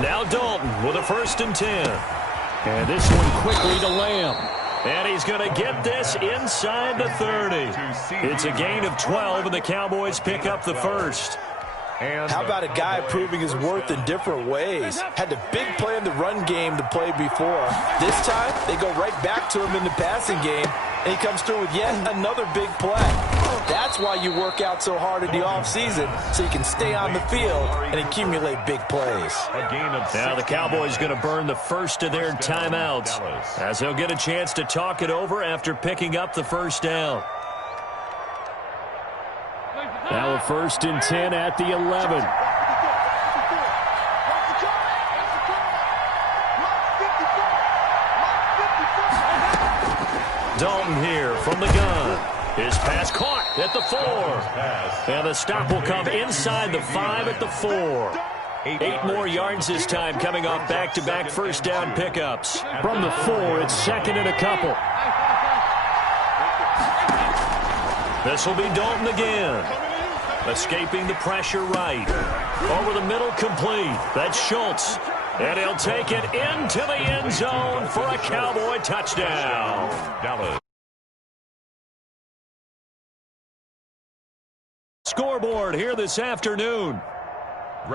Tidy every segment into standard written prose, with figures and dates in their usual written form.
Now Dalton with a 1st and 10. And this one quickly to Lamb. And he's going to get this inside the 30. It's a gain of 12, and the Cowboys pick up the first. How about a guy proving his worth in different ways? Had the big play in the run game to play before. This time, they go right back to him in the passing game, and he comes through with yet another big play. That's why you work out so hard in the offseason, so you can stay on the field and accumulate big plays. Now the Cowboys going to burn the first of their timeouts, as they'll get a chance to talk it over after picking up the first down. Now a 1st and 10 at the 11. Dalton here from the gun. His pass caught at the 4. And the stop will come inside the 5 at the 4. 8 more yards this time, coming off back-to-back first down pickups. From the 4, it's 2nd and a couple. This will be Dalton again. Escaping the pressure right. Over the middle, complete. That's Schultz. And he'll take it into the end zone for a Cowboy touchdown. Scoreboard here this afternoon.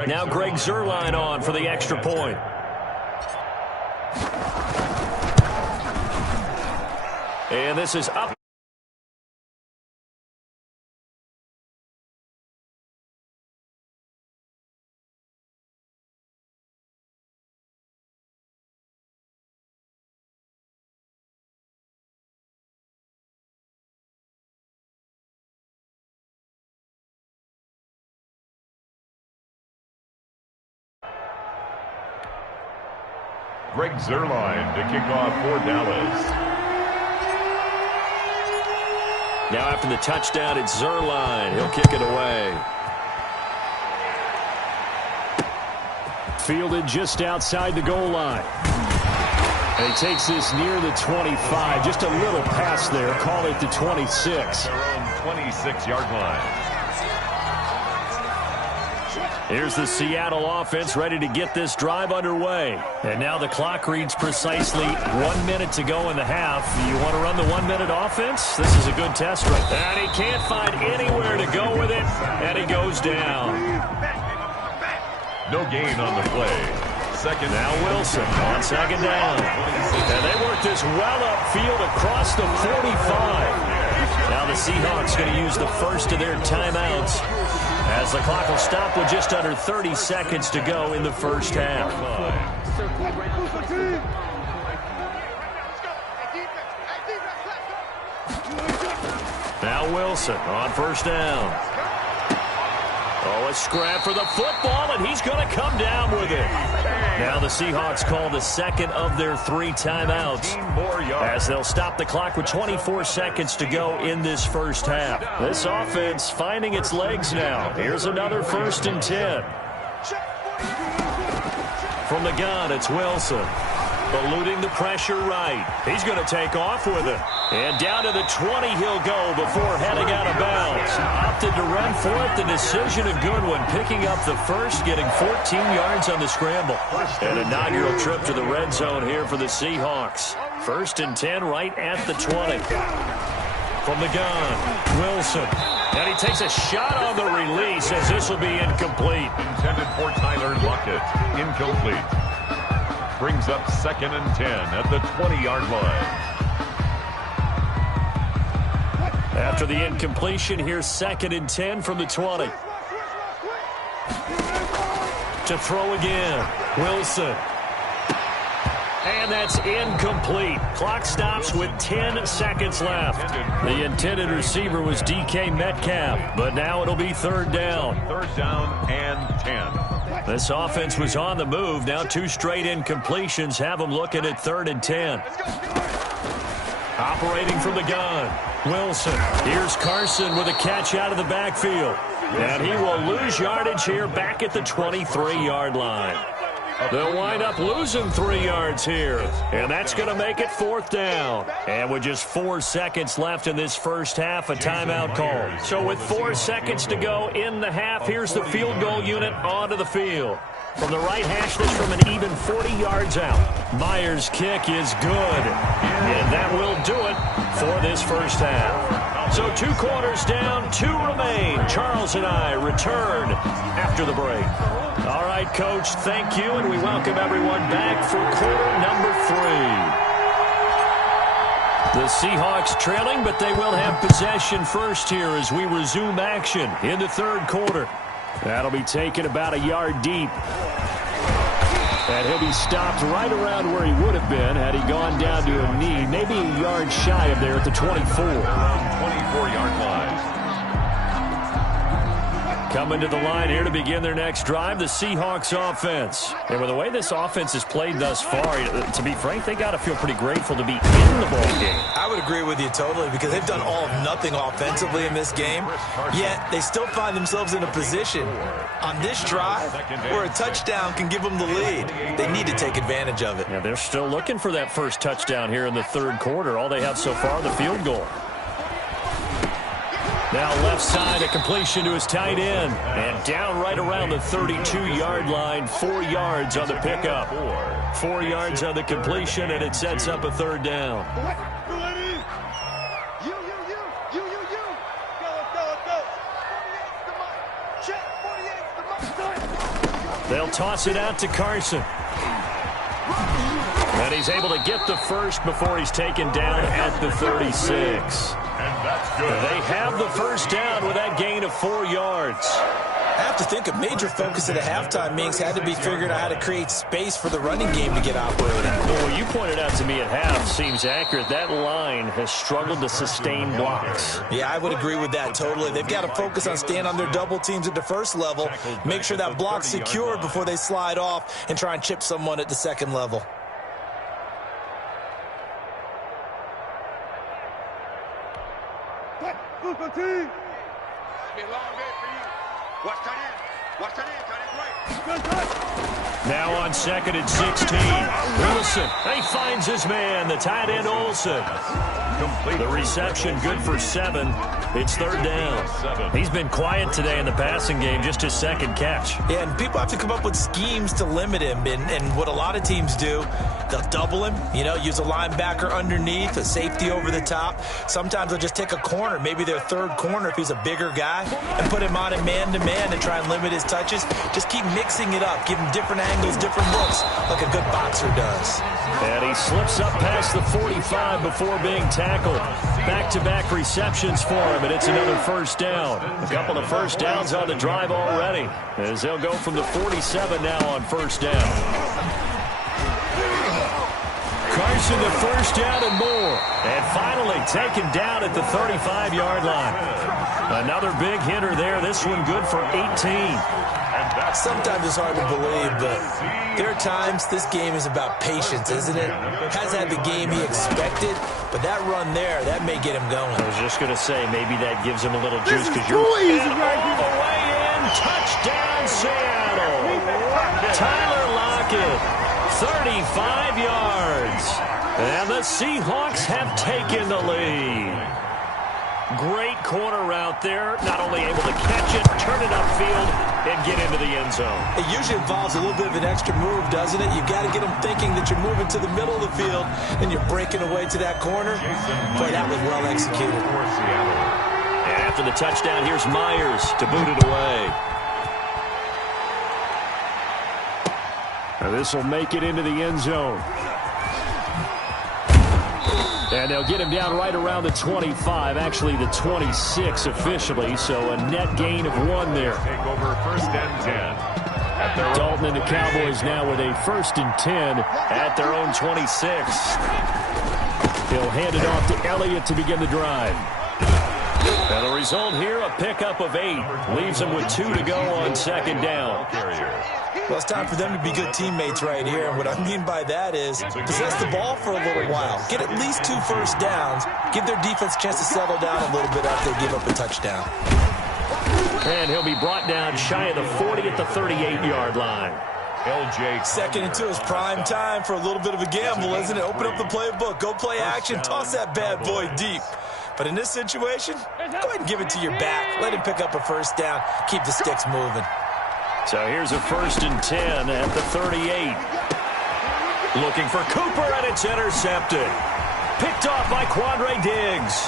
Now Greg Zuerlein on for the extra point. And this is up. Greg Zuerlein to kick off for Dallas. Now after the touchdown, it's Zuerlein. He'll kick it away. Fielded just outside the goal line. And he takes this near the 25. Just a little pass there. Call it the 26. Their own 26-yard line. Here's the Seattle offense ready to get this drive underway. And now the clock reads precisely 1 minute to go in the half. You want to run the 1-minute offense? This is a good test right there. And he can't find anywhere to go with it, and he goes down. No gain on the play. Second. Now Wilson on 2nd down. And they work this well upfield across the 45. Now the Seahawks going to use the first of their timeouts, as the clock will stop with just under 30 seconds to go in the first half. Now Wilson on 1st down. Oh, a scrap for the football, and he's going to come down with it. Now the Seahawks call the second of their 3 timeouts, as they'll stop the clock with 24 seconds to go in this first half. This offense finding its legs now. Here's another 1st and 10. From the gun, it's Wilson. Eluding the pressure right. He's going to take off with it. And down to the 20 he'll go before heading out of bounds. Opted to run for it. The decision a good one. Picking up the first, getting 14 yards on the scramble. An inaugural trip to the red zone here for the Seahawks. 1st and 10 right at the 20. From the gun, Wilson. And he takes a shot on the release, as this will be incomplete. Intended for Tyler Lockett. Incomplete. Brings up 2nd and 10 at the 20-yard line. After the incompletion, here's 2nd and 10 from the 20. To throw again, Wilson. And that's incomplete. Clock stops with 10 seconds left. The intended receiver was DK Metcalf, but now it'll be 3rd down. 3rd down and 10. This offense was on the move. Now 2 straight incompletions have them looking at 3rd and 10. Operating from the gun, Wilson. Here's Carson with a catch out of the backfield. And he will lose yardage here back at the 23-yard line. They'll wind up losing 3 yards here. And that's going to make it 4th down. And with just 4 seconds left in this first half, a timeout call. So with 4 seconds to go in the half, here's the field goal unit onto the field. From the right hash, this from an even 40 yards out. Myers' kick is good. And that will do it for this first half. So 2 quarters down, 2 remain. Charles and I return after the break. All right, Coach, thank you, and we welcome everyone back for quarter number 3. The Seahawks trailing, but they will have possession first here as we resume action in the third quarter. That'll be taken about a yard deep. And he'll be stopped right around where he would have been had he gone down to a knee, maybe a yard shy of there at the 24. 24-yard line. Coming to the line here to begin their next drive, the Seahawks offense. And with the way this offense has played thus far, to be frank, they got to feel pretty grateful to be in the ball game. I would agree with you totally because they've done all of nothing offensively in this game, yet they still find themselves in a position on this drive where a touchdown can give them the lead. They need to take advantage of it. Yeah, they're still looking for that first touchdown here in the third quarter. All they have so far, the field goal. Now left side, a completion to his tight end. And down right around the 32-yard line, 4 yards on the pickup. 4 yards on the completion, and it sets up a third down. They'll toss it out to Carson. And he's able to get the first before he's taken down at the 36. And that's good. They have the first down with that gain of 4 yards. I have to think a major focus at the halftime meetings had to be figuring out how to create space for the running game to get operating. Well, what you pointed out to me at half seems accurate. That line has struggled to sustain blocks. Yeah, I would agree with that totally. They've got to focus on staying on their double teams at the first level, make sure that block's secured before they slide off and try and chip someone at the second level. Now on second and 16. Wilson, he finds his man, the tight end Olsen. The reception good for 7. It's third down. He's been quiet today in the passing game, just his second catch. Yeah, and people have to come up with schemes to limit him. And what a lot of teams do, they'll double him, use a linebacker underneath, a safety over the top. Sometimes they'll just take a corner, maybe their third corner if he's a bigger guy, and put him on a man-to-man and try and limit his touches. Just keep mixing it up, give him different angles, different looks, like a good boxer does. And he slips up past the 45 before being tackled. Back-to-back receptions for him, and it's another first down. A couple of first downs on the drive already, as they'll go from the 47 now on first down. Carson, the first down and more. And finally taken down at the 35-yard line. Another big hitter there. This one good for 18. Sometimes it's hard to believe, but there are times this game is about patience, isn't it? Has had the game he expected, but that run there, that may get him going. I was just going to say, maybe that gives him a little juice because you're all the way in. Touchdown, Seattle. Tyler Lockett, 35 yards. And the Seahawks have taken the lead. Great corner route there. Not only able to catch it, turn it upfield, and get into the end zone. It usually involves a little bit of an extra move, doesn't it? You've got to get them thinking that you're moving to the middle of the field and you're breaking away to that corner. Boy, that was well executed. And after the touchdown, here's Myers to boot it away. Now this will make it into the end zone. And they'll get him down right around the 25, actually the 26 officially, so a net gain of 1 there. Take over first and 10. Dalton and the Cowboys now with a first and 10 at their own 26. He'll hand it off to Elliott to begin the drive. And the result here, a pickup of 8. Leaves them with 2 to go on second down. Well, it's time for them to be good teammates right here. And what I mean by that is possess the ball for a little while. Get at least 2 first downs. Give their defense a chance to settle down a little bit after they give up a touchdown. And he'll be brought down shy of the 40 at the 38-yard line. LJ. Second and 2 is prime time for a little bit of a gamble, isn't it? Open up the playbook. Go play action. Toss that bad boy deep. But in this situation, go ahead and give it to your back. Let him pick up a first down. Keep the sticks moving. So here's a 1st and 10 at the 38. Looking for Cooper, and it's intercepted. Picked off by Quandre Diggs.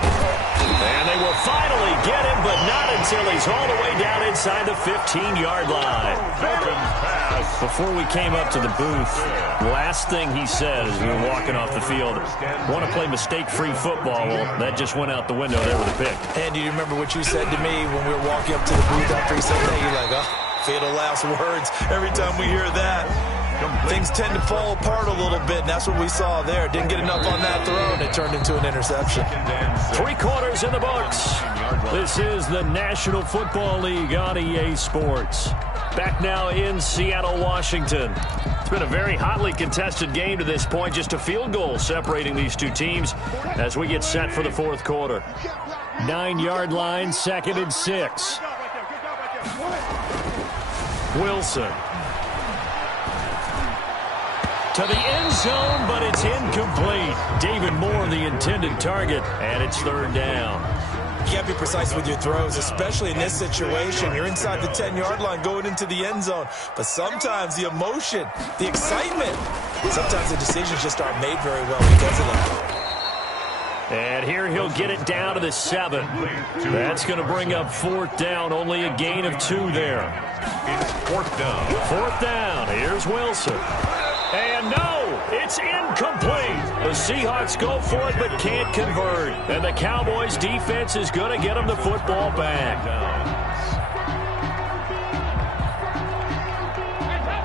And they will finally get him, but not until he's all the way down inside the 15-yard line. Before we came up to the booth, last thing he said as we were walking off the field, want to play mistake-free football. Well, that just went out the window there with a pick. And do you remember what you said to me when we were walking up to the booth after he said that? You're like, oh, fatal last words. Every time we hear that, things tend to fall apart a little bit, and that's what we saw there. Didn't get enough on that throw, and it turned into an interception. 3 quarters in the books. This is the National Football League on EA Sports. Back now in Seattle, Washington. It's been a very hotly contested game to this point. Just a field goal separating these two teams as we get set for the 4th quarter. 9-yard line, 2nd and 6. Wilson. To the end zone, but it's incomplete. David Moore, the intended target, and it's 3rd down. You got to be precise with your throws, especially in this situation. You're inside the 10-yard line going into the end zone. But sometimes the emotion, the excitement, sometimes the decisions just aren't made very well because of that. And here he'll get it down to the 7. That's going to bring up 4th down. Only a gain of 2 there. It's 4th down. 4th down. Here's Wilson. And no, it's incomplete. The Seahawks go for it but can't convert. And the Cowboys defense is going to get them the football back.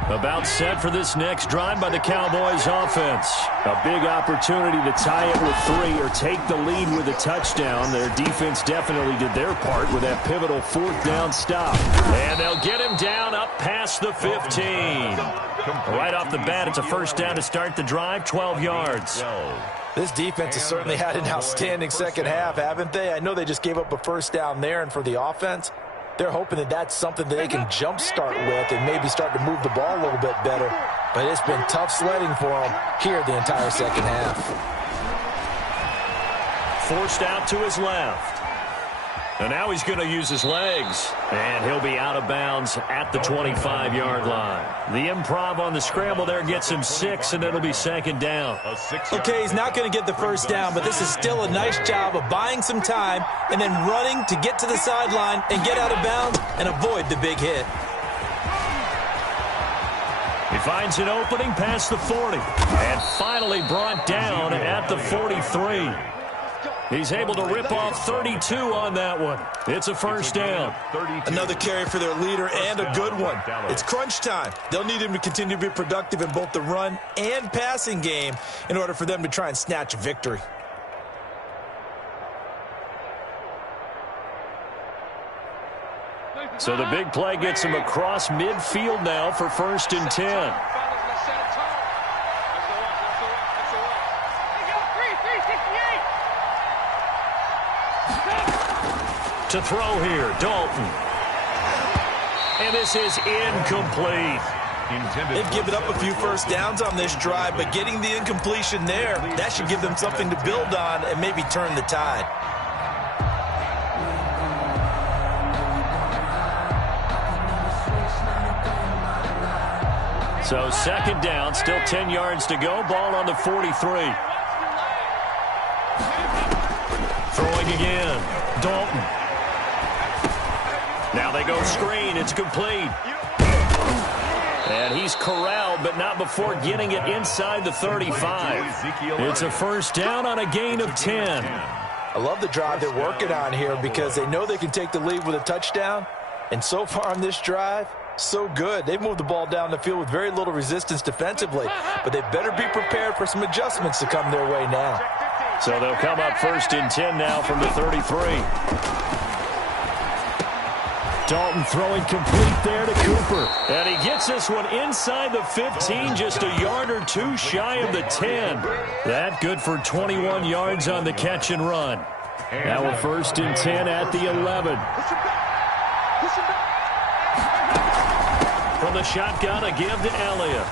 About set for this next drive by the Cowboys offense. A big opportunity to tie it with 3 or take the lead with a touchdown. Their defense definitely did their part with that pivotal 4th down stop. And they'll get him down up past the 15. Right off the bat, it's a 1st down to start the drive, 12 yards. This defense has certainly had an outstanding second half, haven't they? I know they just gave up a 1st down there, and for the offense, they're hoping that that's something that they can jumpstart with and maybe start to move the ball a little bit better. But it's been tough sledding for them here the entire second half. Forced out to his left. And now he's going to use his legs. And he'll be out of bounds at the 25-yard line. The improv on the scramble there gets him 6, and it'll be 2nd down. Okay, he's not going to get the 1st down, but this is still a nice job of buying some time and then running to get to the sideline and get out of bounds and avoid the big hit. He finds an opening past the 40. And finally brought down at the 43. He's able to rip off 32 on that one. It's a 1st down. Another carry for their leader and a good one. It's crunch time. They'll need him to continue to be productive in both the run and passing game in order for them to try and snatch a victory. So the big play gets him across midfield now for 1st and 10. To throw here, Dalton. And this is incomplete. They've given up a few 1st downs on this drive, but getting the incompletion there, that should give them something to build on and maybe turn the tide. So 2nd down, still 10 yards to go. Ball on the 43. Throwing again, Dalton. Now they go screen. It's complete. And he's corralled, but not before getting it inside the 35. It's a 1st down on a gain of 10. I love the drive they're working on here because they know they can take the lead with a touchdown. And so far on this drive, so good. They've moved the ball down the field with very little resistance defensively. But they better be prepared for some adjustments to come their way now. So they'll come up 1st and 10 now from the 33. Dalton throwing complete there to Cooper. And he gets this one inside the 15, just a yard or 2 shy of the 10. That good for 21 yards on the catch and run. Now a 1st and 10 at the 11. From the shotgun, a give to Elliott.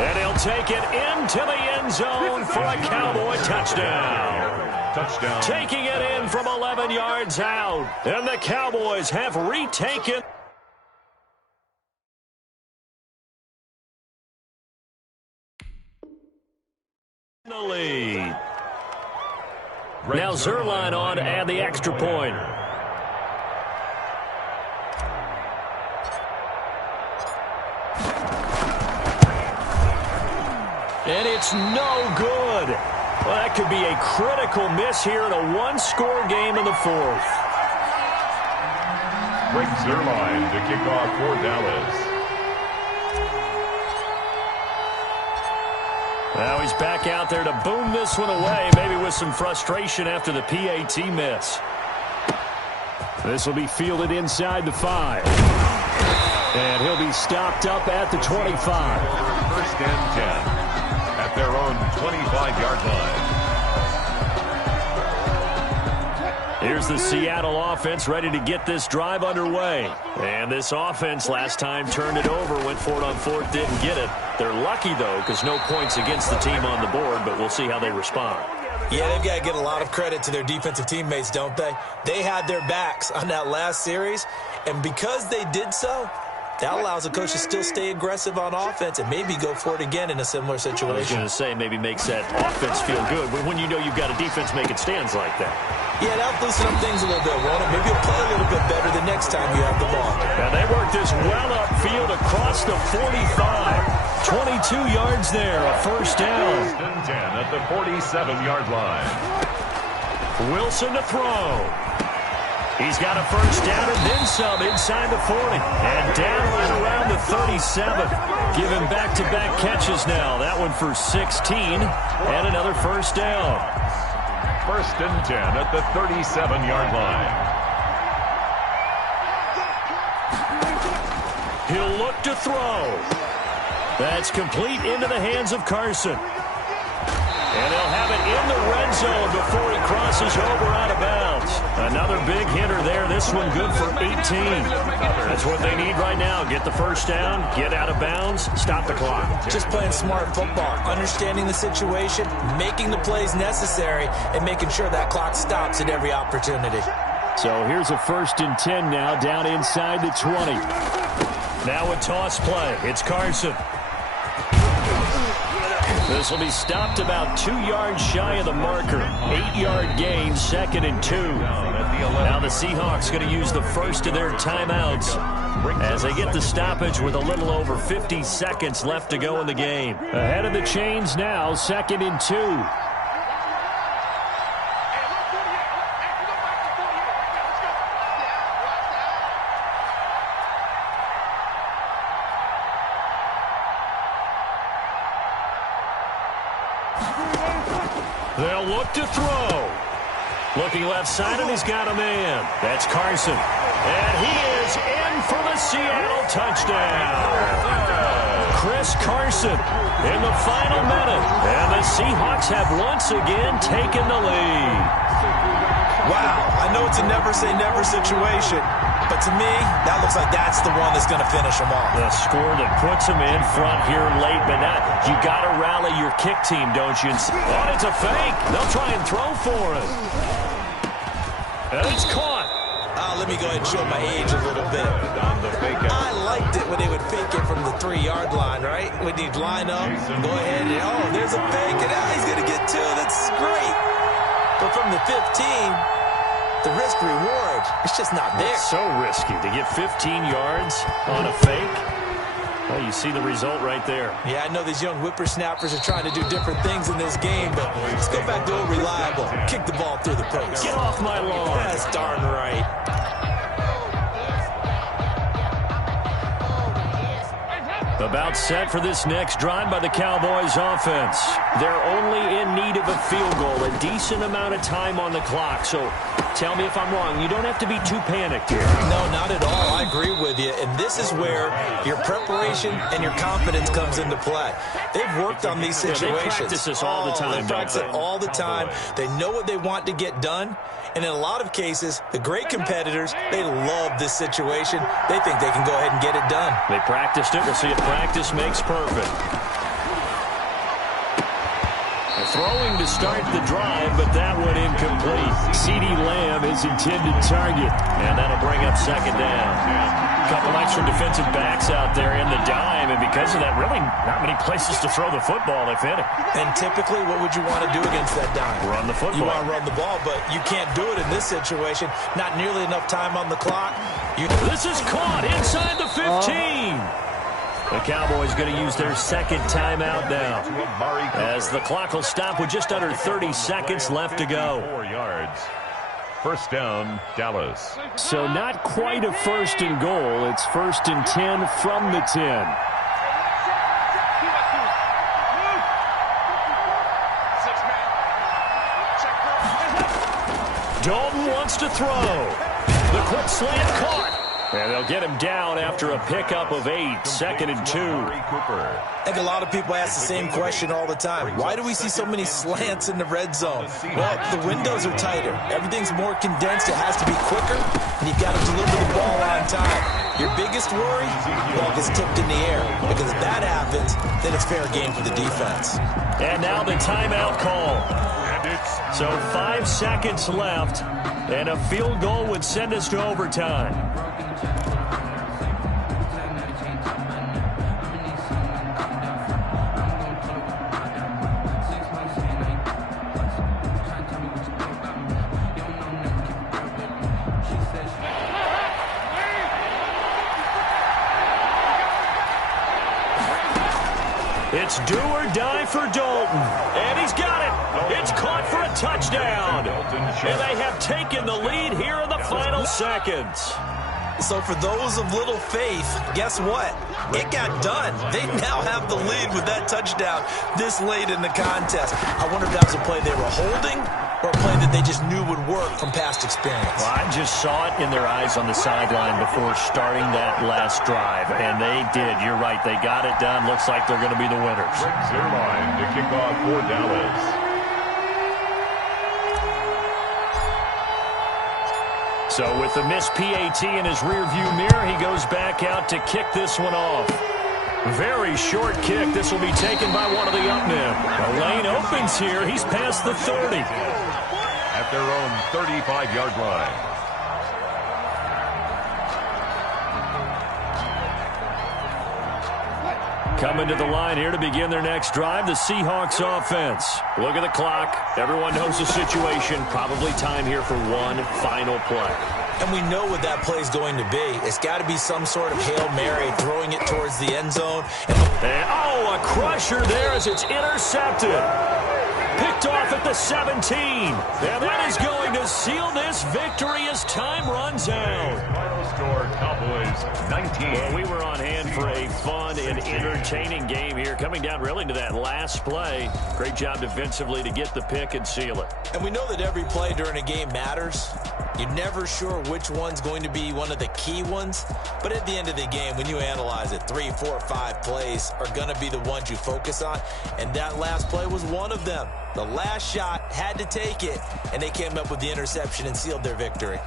And he'll take it into the end zone for a Cowboy touchdown. Taking it in from 11 yards out. And the Cowboys have retaken the lead. Now Zerline on to add the extra point. And it's no good. Well, that could be a critical miss here in a one-score game in the fourth. Greg Zerline to kick off for Dallas. Now he's back out there to boom this one away, maybe with some frustration after the PAT miss. This will be fielded inside the 5. And he'll be stopped up at the 25. First and 10 at their own 25-yard line. Here's the Seattle offense ready to get this drive underway. And this offense last time turned it over, went for it on fourth, didn't get it. They're lucky, though, because no points against the team on the board, but we'll see how they respond. Yeah, they've got to get a lot of credit to their defensive teammates, don't they? They had their backs on that last series, and because they did so, that allows the coach to still stay aggressive on offense and maybe go for it again in a similar situation. I was going to say, maybe makes that offense feel good when you know you've got a defense making stands like that. Yeah, that'll loosen up things a little bit, won't it? Maybe you'll play a little bit better the next time you have the ball. And they work this well upfield across the 45. 22 yards there, a first down. First and 10 at the 47-yard line. Wilson to throw. He's got a first down and then some inside the 40. And down right around the 37. Giving back-to-back catches now. That one for 16 and another first down. First and 10 at the 37-yard line. He'll look to throw. That's complete into the hands of Carson. And they'll have it in the red zone before he crosses over out of bounds. Another big hitter there. This one good for 18. That's what they need right now. Get the first down, get out of bounds, stop the clock. Just playing smart football, understanding the situation, making the plays necessary, and making sure that clock stops at every opportunity. So here's a first and 10 now down inside the 20. Now a toss play. It's Carson. This will be stopped about 2 yards shy of the marker. 8-yard gain, second and 2. Now the Seahawks going to use the first of their timeouts as they get the stoppage with a little over 50 seconds left to go in the game. Ahead of the chains now, second and 2. They'll look to throw. Looking left side, and he's got a man. That's Carson. And he is in for the Seattle touchdown. Chris Carson in the final minute. And the Seahawks have once again taken the lead. Wow, I know it's a never-say-never situation, but to me, that looks like that's the one that's going to finish them off. The score that puts them in front here late, but now you got to rally your kick team, don't you? Oh, it's a fake. They'll try and throw for it. And it's caught. Let me go ahead and show my age a little bit. I liked it when they would fake it from the 3-yard line, right? When you'd line up, go ahead and, oh, there's a fake, and now he's going to get 2. That's great. But from the 15, the risk-reward, it's just not there. It's so risky to get 15 yards on a fake. Well, you see the result right there. Yeah, I know these young whippersnappers are trying to do different things in this game, but let's go back to old reliable. Kick the ball through the post. Get off my lawn. That's darn right. About set for this next drive by the Cowboys offense. They're only in need of a field goal, a decent amount of time on the clock. So tell me if I'm wrong. You don't have to be too panicked here. No, not at all. I agree with you. And this is where your preparation and your confidence comes into play. They've worked on these situations. They practice this all the time. They practice it all the time. They know what they want to get done. And in a lot of cases, the great competitors, they love this situation. They think they can go ahead and get it done. They practiced it. We'll see if practice makes perfect. Throwing to start the drive, but that one incomplete. CeeDee Lamb is intended target, and that'll bring up second down. A couple extra defensive backs out there in the dime, and because of that, really not many places to throw the football, if any. And typically, what would you want to do against that dime? Run the football. You want to run the ball, but you can't do it in this situation. Not nearly enough time on the clock. This is caught inside the 15. The Cowboys going to use their second timeout now, as the clock will stop with just under 30 seconds left to go. 4 yards. First down, Dallas. So not quite a first and goal. It's first and 10 from the 10. Dalton wants to throw. The quick slant caught. And they'll get him down after a pickup of 8, second and 2. I think a lot of people ask the same question all the time. Why do we see so many slants in the red zone? Well, the windows are tighter. Everything's more condensed. It has to be quicker, and you've got to deliver the ball on time. Your biggest worry, the ball gets tipped in the air, because if that happens, then it's fair game for the defense. And now the timeout call. So 5 seconds left, and a field goal would send us to overtime. It's do or die for Dalton. And he's got it. It's caught for a touchdown. And they have taken the lead here in the final seconds. So for those of little faith, guess what? It got done. They now have the lead with that touchdown this late in the contest. I wonder if that was a play they were holding or a play that they just knew would work from past experience. Well, I just saw it in their eyes on the sideline before starting that last drive, and they did. You're right. They got it done. Looks like they're going to be the winners. Zero line to kick off for Dallas. So with the missed PAT in his rearview mirror, he goes back out to kick this one off. Very short kick. This will be taken by one of the up men. The lane opens here. He's past the 30. At their own 35-yard line. Coming to the line here to begin their next drive, the Seahawks offense. Look at the clock. Everyone knows the situation. Probably time here for one final play. And we know what that play is going to be. It's got to be some sort of Hail Mary, throwing it towards the end zone. And, oh, a crusher there as it's intercepted. Picked off at the 17. And that is going to seal this victory as time runs out. Final score, Cowboys 19. Well, we were on hand for a fun and entertaining game here. Coming down really to that last play. Great job defensively to get the pick and seal it. And we know that every play during a game matters. You're never sure which one's going to be one of the key ones. But at the end of the game, when you analyze it, 3, 4, 5 plays are going to be the ones you focus on. And that last play was one of them. The last shot had to take it, and they came up with the interception and sealed their victory.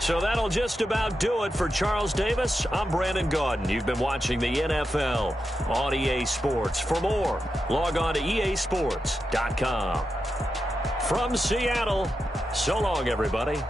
So that'll just about do it for Charles Davis. I'm Brandon Gaudin. You've been watching the NFL on EA Sports. For more, log on to easports.com. From Seattle, so long, everybody.